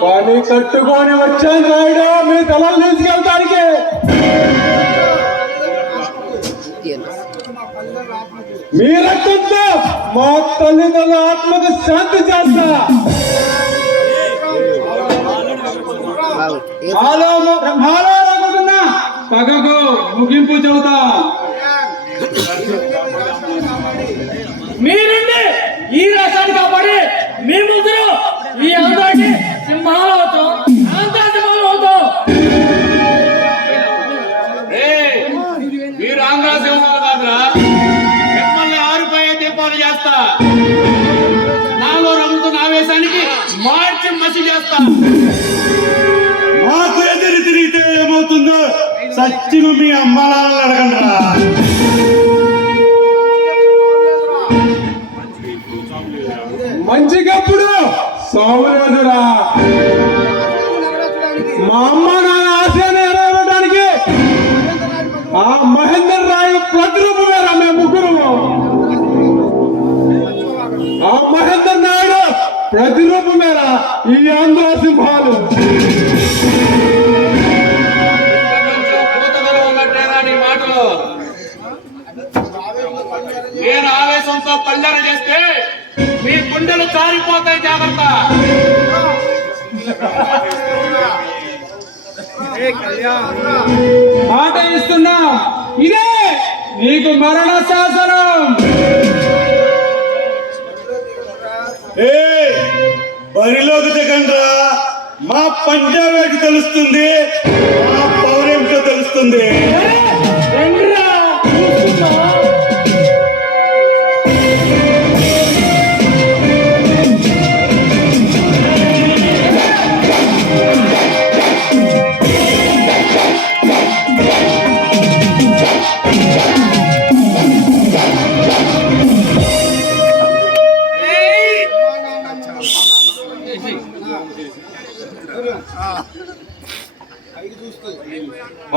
పని కట్టుకొని వచ్చాను రాయుడు, మీ తలలు తీసుకెళ్తానికి. మీ రక్తంతో మా తల్లిదండ్రుల ఆత్మకు శాంతి చేస్తా. పగకు ముగింపు చెబుతా. మీరుండి ఈ రాష్ట్రాన్ని కాపాడి మీ ముగ్గురు ఈ ఆంధ్రాకి సింహాలు అవుతాం, ఆంధ్ర సింహాలు అవుతాం. మీరు ఆంధ్ర సింహాలు కాదురా, మిమ్మల్ని ఆరుపోయే దీపాలు చేస్తా. నాలో రమ్ముతున్న ఆవేశానికి మార్చి మసి చేస్తా. మాకు ఎదురు తిరిగితే ఏమవుతుందో సచ్చిను మీ అమ్మాలను అడగండి రా. మంచిగప్పుడు సౌలేదురా. మా అమ్మ నాన్న ఆశయాన్ని నెరవేరడానికి ఆ మహేందర్ రాయు ప్రతిరూపమేరా మేము ముగ్గురు. ఆ మహేందర్ నాయుడు ప్రతిరూపమేరా ఈ ఆంధ్ర సింహాలు. నేను ఆవేశంతో పల్లెర చేస్తే మీ గుండెలు జారిపోతాయి, జాగ్రత్త. మాట ఇస్తున్నా, ఇదే నీకు మరణ శాసనం. బరిలోకి దిగండ్రా. మా పంజాబీకి తెలుస్తుంది, మా పౌరేమిటో తెలుస్తుంది.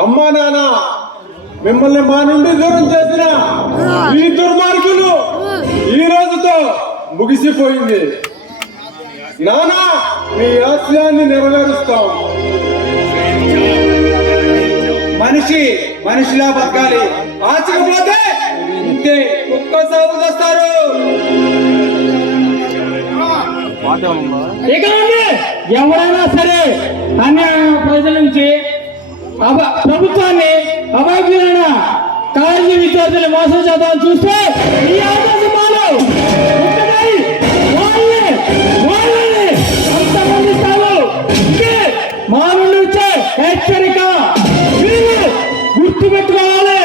అమ్మా నాన్న మిమ్మల్ని మా నుండి దూరం చేసిన ఈ దుర్మార్గులు ఈ రోజుతో ముగిసిపోయింది. నానా మీ ఆశయాన్ని నెరవేరుస్తాం. మనిషి మనిషిలా బతకాలి, ఆచకపోతే ఇంతే కుక్క సాగు చేస్తారు. ఇక ఎవరైనా సరే అన్యాయ ప్రజల నుంచి ప్రభుత్వాన్ని అభాగ్యులైన కాలేజీ విద్యార్థులు మోసం చేద్దామని చూస్తే ఈ ఆదేశాలు అంతమందిస్తాము. మా నుండి వచ్చే హెచ్చరిక మీరు గుర్తుపెట్టుకోవాలి.